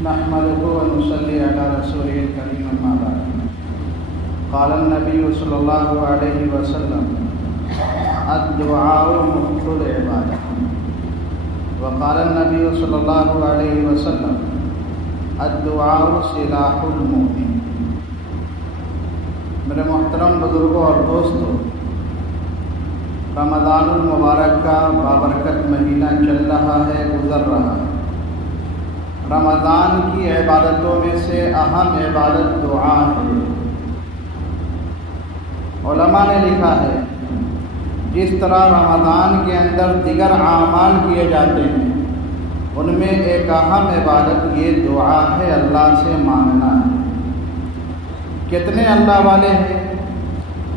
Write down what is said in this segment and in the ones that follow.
نحمده ونصلي على رسوله الكريم أما بعد. قال النبي صلى الله عليه وسلم الدعاء مخ العبادة. وقال النبي صلى الله عليه وسلم الدعاء سلاح المؤمن. میرے محترم بزرگوں اور دوستوں، رمضان المبارک کا بابرکت مہینہ چل رہا ہے، گزر رہا ہے۔ رمضان کی عبادتوں میں سے اہم عبادت دعا ہے۔ علماء نے لکھا ہے جس طرح رمضان کے اندر دیگر اعمال کیے جاتے ہیں، ان میں ایک اہم عبادت یہ دعا ہے، اللہ سے مانگنا ہے۔ کتنے اللہ والے ہیں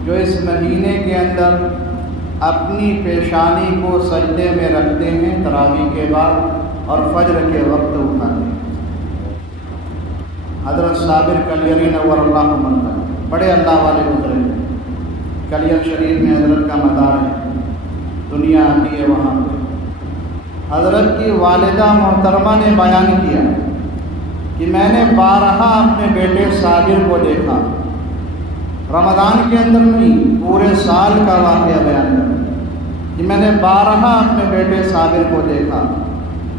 جو اس مہینے کے اندر اپنی پیشانی کو سجدے میں رکھتے ہیں تراویح کے بعد اور فجر کے وقت اٹھاتے ہیں۔ حضرت صابر کلیری نور اللہ مرحبا، بڑے اللہ والے گزرے ہیں۔ کلیر شریف میں حضرت کا مزار ہے، دنیا آتی ہے وہاں پہ۔ حضرت کی والدہ محترمہ نے بیان کیا کہ میں نے بارہا اپنے بیٹے صابر کو دیکھا، رمضان کے اندر نہیں، پورے سال کا واقعہ بیان کر کہ میں نے بارہا اپنے بیٹے صابر کو دیکھا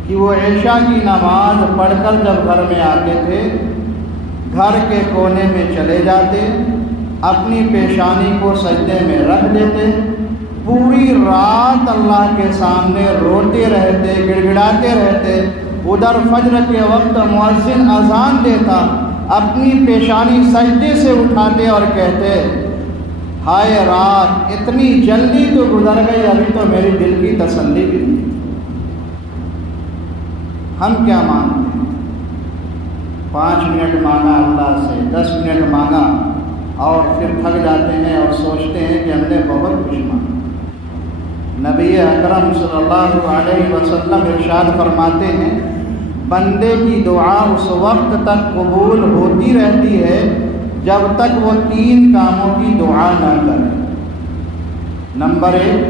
کہ وہ عشاء کی نماز پڑھ کر جب گھر میں آتے تھے، گھر کے کونے میں چلے جاتے، اپنی پیشانی کو سجدے میں رکھ دیتے، پوری رات اللہ کے سامنے روتے رہتے، گڑگڑاتے رہتے۔ ادھر فجر کے وقت مؤذن اذان دیتا، اپنی پیشانی سجدے سے اٹھاتے اور کہتے ہائے رات اتنی جلدی تو گزر گئی، ابھی تو میری دل کی تسلی بھی نہیں۔ ہم کیا مانگتے ہیں؟ 5 منٹ مانگا اللہ سے، 10 منٹ مانگا اور پھر تھک جاتے ہیں اور سوچتے ہیں کہ ہم نے بہت کچھ مانگا۔ نبی اکرم صلی اللہ علیہ وسلم ارشاد فرماتے ہیں بندے کی دعا اس وقت تک قبول ہوتی رہتی ہے جب تک وہ 3 کاموں کی دعا نہ کرے۔ نمبر 1،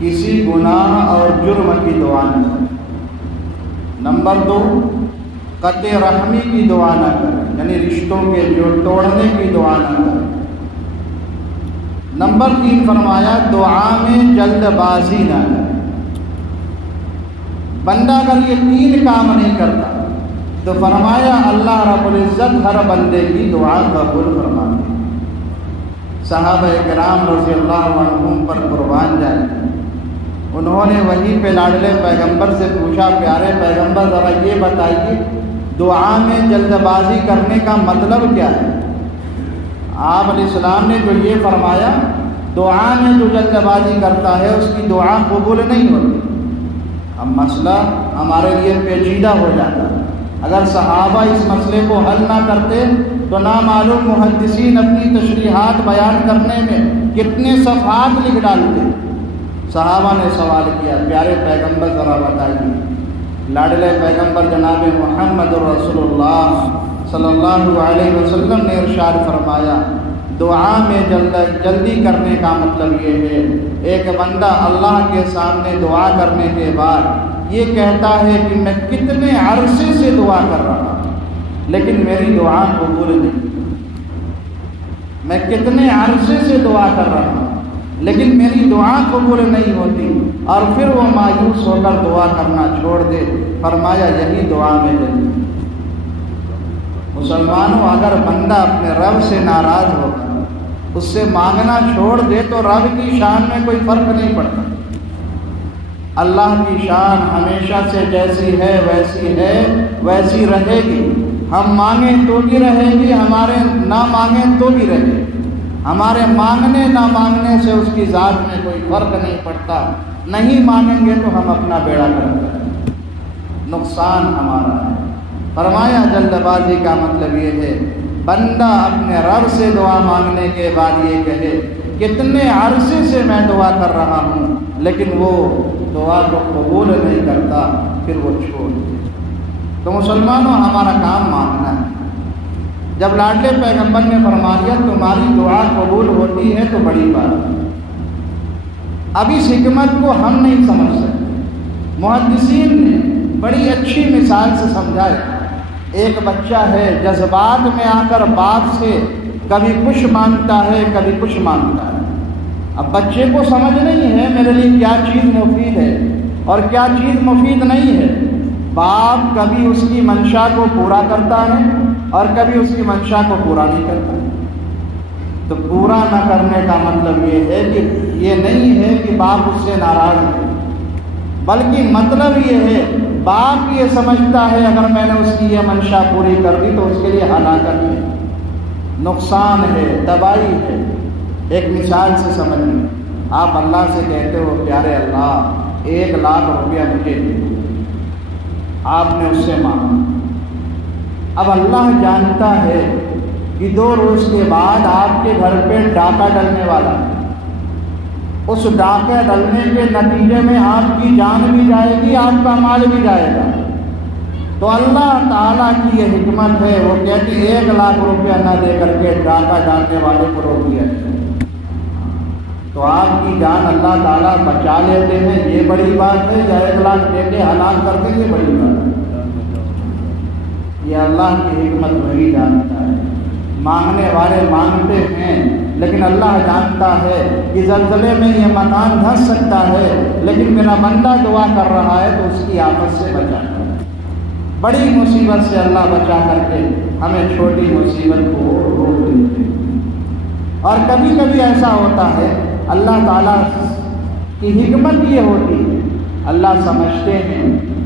کسی گناہ اور جرم کی دعا نہ کرے۔ نمبر 2، قطع رحمی کی دعا نہ کرے، یعنی رشتوں کے جو توڑنے کی دعا نہ کرے۔ نمبر 3 فرمایا دعا میں جلد بازی نہ کرے۔ بندہ اگر یہ 3 کام نہیں کرتا تو فرمایا اللہ رب العزت ہر بندے کی دعا قبول فرماتے ہیں۔ صحابہ کرام رضی اللہ عنہم پر قربان جائے، انہوں نے وہیں پہ لاڈلے پیغمبر سے پوچھا پیارے پیغمبر ذرا یہ بتائیے دعا میں جلد بازی کرنے کا مطلب کیا ہے؟ آپ علیہ السلام نے جو یہ فرمایا دعا میں جو جلد بازی کرتا ہے اس کی دعا قبول نہیں ہوتی۔ اب مسئلہ ہمارے لیے پیچیدہ ہو جاتا۔ اگر صحابہ اس مسئلے کو حل نہ کرتے تو نامعلوم محدثین اپنی تشریحات بیان کرنے میں کتنے صفحات لکھ ڈالتے۔ صحابہ نے سوال کیا پیارے پیغمبر ذرا بتائیے۔ لاڈلے پیغمبر جناب محمد رسول اللہ صلی اللہ علیہ وسلم نے ارشاد فرمایا دعا میں جلدی کرنے کا مطلب یہ ہے ایک بندہ اللہ کے سامنے دعا کرنے کے بعد یہ کہتا ہے کہ میں کتنے عرصے سے دعا کر رہا ہوں لیکن میری دعا قبول نہیں، میں کتنے عرصے سے دعا کر رہا ہوں لیکن میری دعا قبول نہیں ہوتی، اور پھر وہ مایوس ہو کر دعا کرنا چھوڑ دے۔ فرمایا یہی دعا میں جلدی۔ مسلمانوں اگر بندہ اپنے رب سے ناراض ہو کر اس سے مانگنا چھوڑ دے تو رب کی شان میں کوئی فرق نہیں پڑتا۔ اللہ کی شان ہمیشہ سے جیسی ہے ویسی رہے گی۔ ہم مانگیں تو بھی رہے گی، ہمارے نہ مانگیں تو بھی رہے گی۔ ہمارے مانگنے نہ مانگنے سے اس کی ذات میں کوئی فرق نہیں پڑتا۔ نہیں مانگیں گے تو ہم اپنا بیڑا کریں گے، نقصان ہمارا ہے۔ فرمایا جلد بازی کا مطلب یہ ہے بندہ اپنے رب سے دعا مانگنے کے بعد یہ کہے کتنے عرصے سے میں دعا کر رہا ہوں لیکن وہ دعا کو قبول نہیں کرتا، پھر وہ چھوڑ دے۔ تو مسلمانوں ہمارا کام مانگنا ہے۔ جب لاڈلے پیغمبر نے فرمایا تمہاری دعا قبول ہوتی ہے تو بڑی بات ہے۔ اب اس حکمت کو ہم نہیں سمجھ سکتے، محدثین نے بڑی اچھی مثال سے سمجھایا ایک بچہ ہے جذبات میں آ کر باپ سے کبھی کچھ مانگتا ہے کبھی کچھ مانگتا ہے. اب بچے کو سمجھ نہیں ہے میرے لیے کیا چیز مفید ہے اور کیا چیز مفید نہیں ہے. باپ کبھی اس کی منشا کو پورا کرتا ہے اور کبھی اس کی منشا کو پورا نہیں کرتا. تو پورا نہ کرنے کا مطلب یہ ہے کہ یہ نہیں ہے کہ باپ اس سے ناراض ہے، بلکہ مطلب یہ ہے باپ یہ سمجھتا ہے اگر میں نے اس کی یہ منشا پوری کر دی تو اس کے لیے ہلاکت ہے، نقصان ہے، تباہی ہے. ایک مثال سے سمجھیں، آپ اللہ سے کہتے ہو پیارے اللہ 1,00,000 روپیہ مجھے دے دو. آپ نے اس سے مانگا. اب اللہ جانتا ہے کہ 2 روز کے بعد آپ کے گھر پہ ڈاکہ ڈلنے والا ہے. اس ڈاکے ڈلنے کے نتیجے میں آپ کی جان بھی جائے گی، آپ کا مال بھی جائے گا. تو اللہ تعالیٰ کی یہ حکمت ہے، وہ کہتی 1,00,000 روپیہ نہ دے کر کے ڈاکہ ڈالنے والے کو روک دیا جائے. تو آپ کی جان اللہ تعالیٰ بچا لیتے ہیں، یہ بڑی بات ہے، یا 1,00,000 دے کے ہلاک کرتے ہیں، یہ بڑی بات ہے. یہ اللہ کی حکمت وہی جانتا ہے. مانگنے والے مانگتے ہیں لیکن اللہ جانتا ہے کہ زلزلے میں یہ مکان دھس سکتا ہے، لیکن میرا بندہ دعا کر رہا ہے تو اس کی آفت سے بچاتا ہے. بڑی مصیبت سے اللہ بچا کر کے ہمیں چھوٹی مصیبت کو روک دیتے ہیں. اور کبھی کبھی ایسا ہوتا ہے اللہ تعالیٰ کی حکمت یہ ہوتی ہے، اللہ سمجھتے ہیں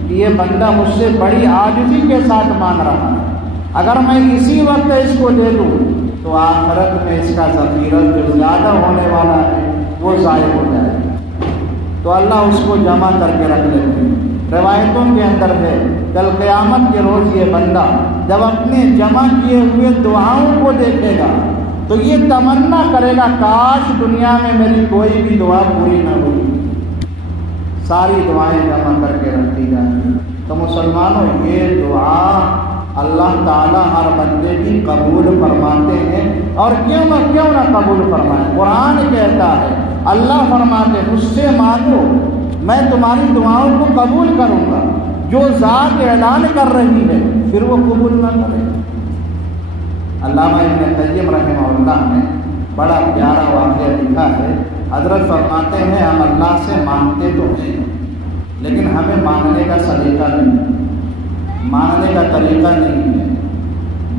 کہ یہ بندہ مجھ سے بڑی عاجزی کے ساتھ مانگ رہا ہے، اگر میں اسی وقت اس کو دے دوں تو آخرت میں اس کا ذخیرہ جو زیادہ ہونے والا ہے وہ ضائع ہو جائے گا. تو اللہ اس کو جمع کر کے رکھ لیتے ہیں. روایتوں کے اندر ہے کل قیامت کے روز یہ بندہ جب اپنے جمع کیے ہوئے دعاؤں کو دیکھے گا تو یہ تمنا کرے گا کاش دنیا میں میری کوئی بھی دعا پوری نہ ہوئی. ساری دعائیں جمع کر کے رکھی جائیں. تو مسلمانوں یہ دعا اللہ تعالیٰ ہر بندے کی قبول فرماتے ہیں، اور کیوں نہ قبول فرمائے. قرآن کہتا ہے، اللہ فرماتے مجھ سے مانگو میں تمہاری دعاؤں کو قبول کروں گا. جو ذات اعلان کر رہی ہے پھر وہ قبول نہ کرے. علامہ ابن قیم رحمہ اللہ نے بڑا پیارا واقعہ لکھا ہے. حضرت فرماتے ہیں ہم اللہ سے مانگتے تو ہیں لیکن ہمیں مانگنے کا سلیقہ نہیں ہے، مانگنے کا طریقہ نہیں ہے.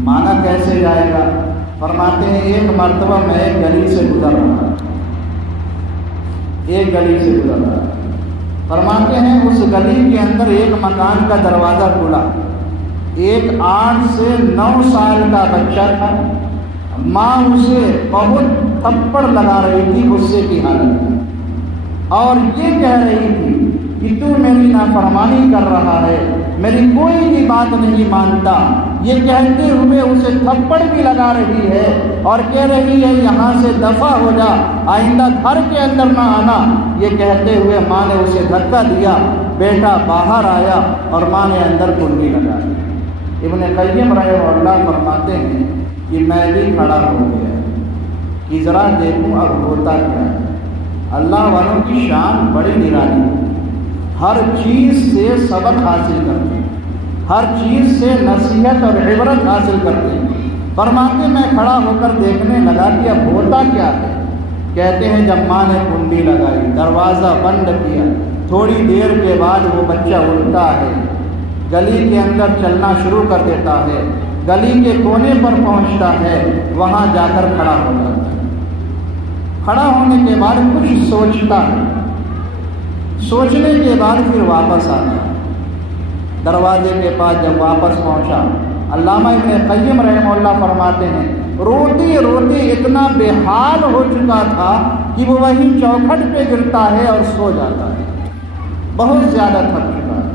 مانا کیسے جائے گا؟ فرماتے ہیں ایک مرتبہ میں ایک گلی سے گزر رہا، فرماتے ہیں اس گلی کے اندر ایک مکان کا دروازہ کھلا. ایک 8 سے 9 سال کا بچہ تھا. ماں اسے بہت تھپڑ لگا رہی تھی غصے کی حالت میں، اور یہ کہہ رہی تھی کہ تو میری نافرمانی کر رہا ہے، میری کوئی بھی بات نہیں مانتا. یہ کہتے ہوئے اسے تھپڑ بھی لگا رہی ہے اور کہہ رہی ہے یہاں سے دفع ہو جا، آئندہ گھر کے اندر نہ آنا. یہ کہتے ہوئے ماں نے اسے دھکا دیا، بیٹا باہر آیا اور ماں نے اندر کنڈی لگا دی. ابن قیم رحمہ اللہ فرماتے ہیں کہ میں بھی کھڑا ہو گیا کہ ذرا دیکھوں اب ہوتا کیا ہے. اللہ والوں کی شان بڑی نرالی ہے، ہر چیز سے سبق حاصل کرتے ہیں، ہر چیز سے نصیحت اور عبرت حاصل کرتے ہیں. فرماتے میں کھڑا ہو کر دیکھنے لگا کہ اب ہوتا کیا ہے. کہتے ہیں جب ماں نے کنڈی لگائی، دروازہ بند کیا، تھوڑی دیر کے بعد وہ بچہ اٹھتا ہے، گلی کے اندر چلنا شروع کر دیتا ہے، گلی کے کونے پر پہنچتا ہے، وہاں جا کر کھڑا ہو جاتا ہے. کھڑا ہونے کے بعد کچھ سوچتا ہے، سوچنے کے بعد پھر واپس آتا ہے. دروازے کے پاس جب واپس پہنچا، علامہ ابن قیم رحمہ اللہ فرماتے ہیں روتی روتی اتنا بے حال ہو چکا تھا کہ وہ وہی چوکھٹ پہ گرتا ہے اور سو جاتا ہے. بہت زیادہ تھک چکا ہے.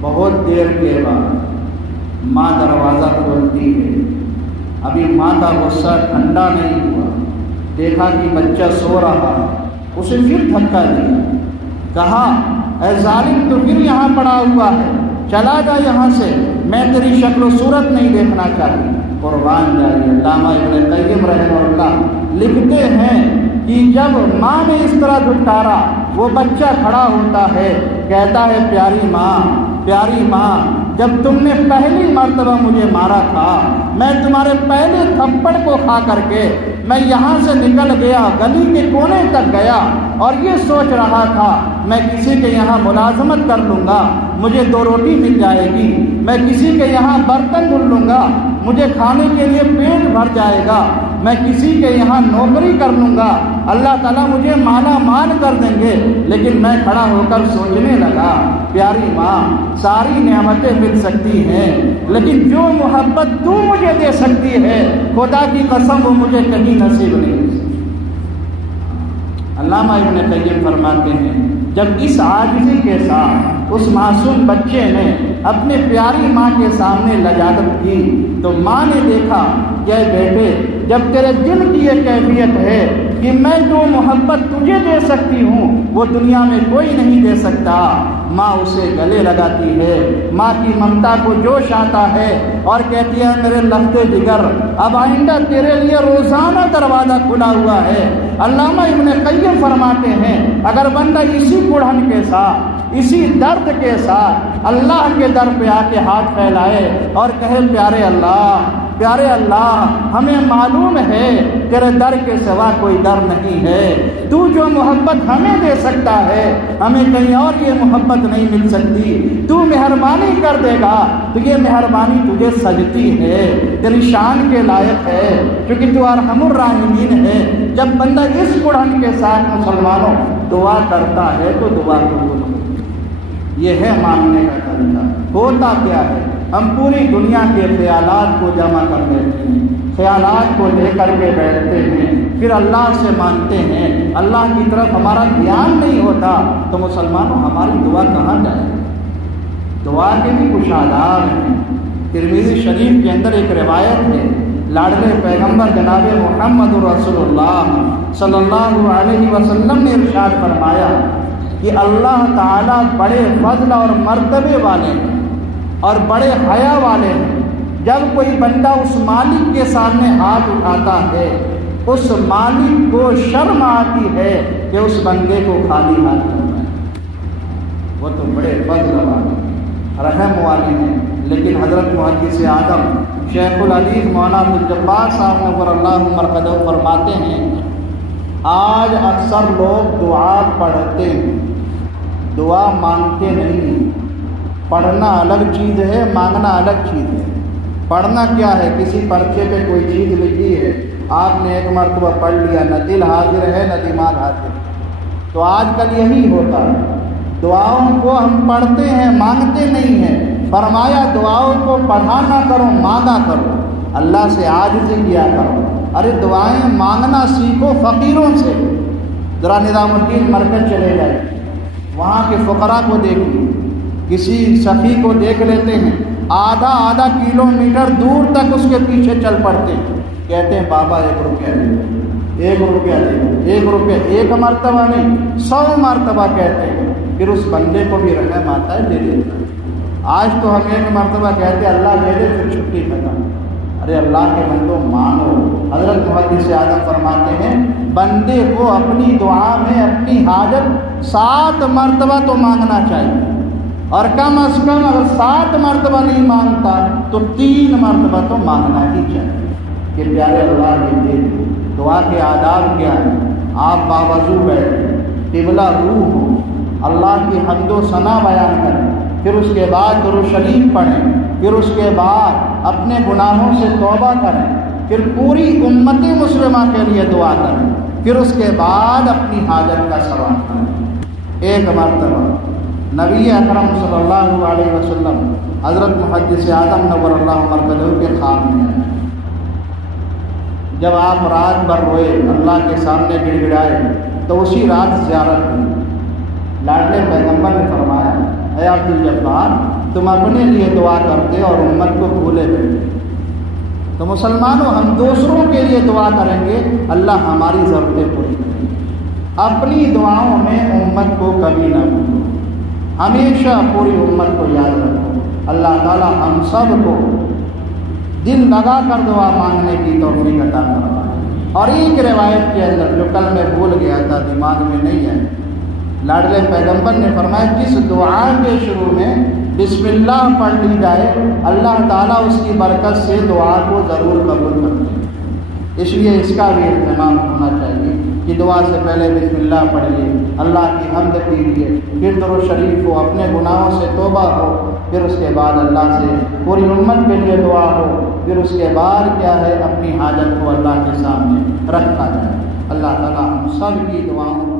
بہت دیر کے بعد ماں دروازہ کھولتی ہے. ابھی ماں کا غصہ ٹھنڈا نہیں ہوا، دیکھا کہ بچہ سو رہا ہے، اسے پھر دھکا دیا، کہا اے ظالم تو پھر یہاں پڑا ہوا ہے، چلا جا یہاں سے، میں تیری شکل و صورت نہیں دیکھنا چاہتی. قربان جائیے علامہ ابن قیم رحمہ اللہ لکھتے ہیں کہ جب ماں نے اس طرح دھٹکارا، وہ بچہ کھڑا ہوتا ہے، کہتا ہے پیاری ماں جب تم نے پہلی مرتبہ مجھے مارا تھا، میں تمہارے پہلے تھپڑ کو کھا کر کے میں یہاں سے نکل گیا، گلی کے کونے تک گیا اور یہ سوچ رہا تھا میں کسی کے یہاں ملازمت کر لوں گا، مجھے 2 روٹی مل جائے گی، میں کسی کے یہاں برتن دھل لوں گا، مجھے کھانے کے لیے پیٹ بھر جائے گا، میں کسی کے یہاں نوکری کر لوں گا، اللہ تعالیٰ مجھے مالا مال کر دیں گے۔ لیکن میں کھڑا ہو کر سوچنے لگا، پیاری ماں، ساری نعمتیں مل سکتی ہیں لیکن جو محبت تو مجھے دے سکتی ہے، خدا کی قسم وہ مجھے کہیں نصیب نہیں ہو سکتی۔ علامہ ابن قیم فرماتے ہیں جب اس عاجزی کے ساتھ اس معصوم بچے نے اپنے پیاری ماں کے سامنے لجاجت کی تو ماں نے دیکھا کہ اے بیٹے، جب تیرے دل کی یہ کیفیت ہے کہ میں جو محبت تجھے دے سکتی ہوں وہ دنیا میں کوئی نہیں دے سکتا، ماں اسے گلے لگاتی ہے، ماں کی ممتا کو جوش آتا ہے اور کہتی ہے میرے لخت جگر، اب آئندہ تیرے لیے روزانہ دروازہ کھلا ہوا ہے۔ علامہ ابن قیم فرماتے ہیں اگر بندہ اسی کڑھن کے ساتھ، اسی درد کے ساتھ اللہ کے در پہ آ کے ہاتھ پھیلائے اور کہے پیارے اللہ ہمیں معلوم ہے تیرے در کے سوا کوئی در نہیں ہے، تو جو محبت ہمیں دے سکتا ہے ہمیں کہیں اور یہ محبت نہیں مل سکتی، تو مہربانی کر دے گا تو یہ مہربانی تجھے سجتی ہے، تیری شان کے لائق ہے کیونکہ تو ارحم الراحمین ہے۔ جب بندہ اس کڑھن کے ساتھ مسلمانوں دعا کرتا ہے تو دعا قبول ہوتی، یہ ہے ماننے کا طریقہ۔ ہوتا کیا ہے، ہم پوری دنیا کے خیالات کو جمع کر لیتے ہیں، خیالات کو لے کر کے بیٹھتے ہیں، پھر اللہ سے مانگتے ہیں، اللہ کی طرف ہمارا دھیان نہیں ہوتا تو مسلمانوں ہماری دعا کہاں جائے؟ دعا کے بھی کچھ آداب ہیں۔ ترمذی شریف کے اندر ایک روایت ہے، لاڈلے پیغمبر جناب محمد رسول اللہ صلی اللہ علیہ وسلم نے ارشاد فرمایا کہ اللہ تعالیٰ بڑے فضل اور مرتبے والے ہیں اور بڑے حیا والے ہیں۔ جب کوئی بندہ اس مالک کے سامنے ہاتھ اٹھاتا ہے اس مالک کو شرم آتی ہے کہ اس بندے کو خالی ہاتھ کرنا ہے، وہ تو بڑے فضل والے رحم والے ہیں۔ لیکن حضرت محدث اعظم شیخ الحدیث مولانا عبدالجبار صاحب نور اللہ مرقدہ فرماتے ہیں آج اکثر لوگ دعا پڑھتے ہیں، دعا مانگتے نہیں۔ پڑھنا الگ چیز ہے، مانگنا الگ چیز ہے۔ پڑھنا کیا ہے، کسی پرچے پہ کوئی چیز لکھی ہے، آپ نے ایک مرتبہ پڑھ لیا، نہ دل حاضر ہے نہ دماغ حاضر ہے۔ تو آج کل یہی ہوتا ہے، دعاؤں کو ہم پڑھتے ہیں مانگتے نہیں ہیں۔ فرمایا دعاؤں کو پڑھا نہ کرو، مانگا کرو، اللہ سے عاجزی کیا کرو۔ ارے دعائیں مانگنا سیکھو فقیروں سے۔ ذرا نظام الدین مرکز چلے جائیں، وہاں کے فقراء کو دیکھیں، کسی سخی کو دیکھ لیتے ہیں، آدھا کلومیٹر دور تک اس کے پیچھے چل پڑتے ہیں، کہتے ہیں بابا 1 روپیہ دے دو، 1 روپیہ دے دو، 1 روپیہ، 1 مرتبہ نہیں 100 مرتبہ کہتے ہیں۔ پھر اس بندے کو بھی رحم آتا ہے، دے دیتا ہے۔ آج تو ہم 1 مرتبہ کہتے ہیں اللہ دے دے، پھر چھٹی ختم۔ ارے اللہ کے بندوں مانو۔ حضرت محدث اعظم فرماتے ہیں بندے کو اپنی دعا میں اپنی حاجت 7 مرتبہ تو مانگنا چاہیے، اور کم از کم اگر 7 مرتبہ نہیں مانگتا تو 3 مرتبہ تو مانگنا ہی چاہیے کہ پیارے اللہ یہ دے دے۔ دعا کے آداب کیا ہے؟ آپ باوضو بیٹھیں، قبلہ روح ہو، اللہ کی حمد و ثنا بیان کریں، پھر اس کے بعد درود شریف پڑھیں، پھر اس کے بعد اپنے گناہوں سے توبہ کریں، پھر پوری امت مسلمہ کے لیے دعا کریں، پھر اس کے بعد اپنی حاجت کا سوال کریں۔ 1 مرتبہ نبی اکرم صلی اللہ علیہ وسلم حضرت محدث اعظم نور اللہ مرقدہ کے خواب میں آئے۔ جب آپ رات بھر روئے، اللہ کے سامنے گڑ گڑائے، تو اسی رات زیارت ہوئی۔ لاڈلے پیغمبر نے فرمایا اے عبدالجبار، تم اپنے لیے دعا کرتے اور امت کو بھولے بیٹھے، تو مسلمانوں ہم دوسروں کے لیے دعا کریں گے، اللہ ہماری ضرورتیں پوری کریں گے۔ اپنی دعاؤں میں امت کو کبھی نہ بھولو، ہمیشہ پوری امت کو یاد رکھو۔ اللہ تعالی ہم سب کو دل لگا کر دعا مانگنے کی توفیق عطا فرمائے۔ اور ایک روایت کے اندر جو کل میں بھول گیا تھا، دماغ میں نہیں ہے، لاڈلے پیغمبر نے فرمایا جس دعا کے شروع میں بسم اللہ پڑھ لی جائے اللہ تعالیٰ اس کی برکت سے دعا کو ضرور قبول کرتے ہیں۔ اس لیے اس کا بھی اہتمام ہونا چاہیے کہ دعا سے پہلے بسم اللہ پڑھیے، اللہ کی حمد کیجیے، پھر درود شریف ہو، اپنے گناہوں سے توبہ ہو، پھر اس کے بعد اللہ سے پوری امت کے لیے دعا ہو، پھر اس کے بعد کیا ہے اپنی حاجت کو اللہ کے سامنے رکھا جائے۔ اللہ تعالیٰ ہم سب کی دعاؤں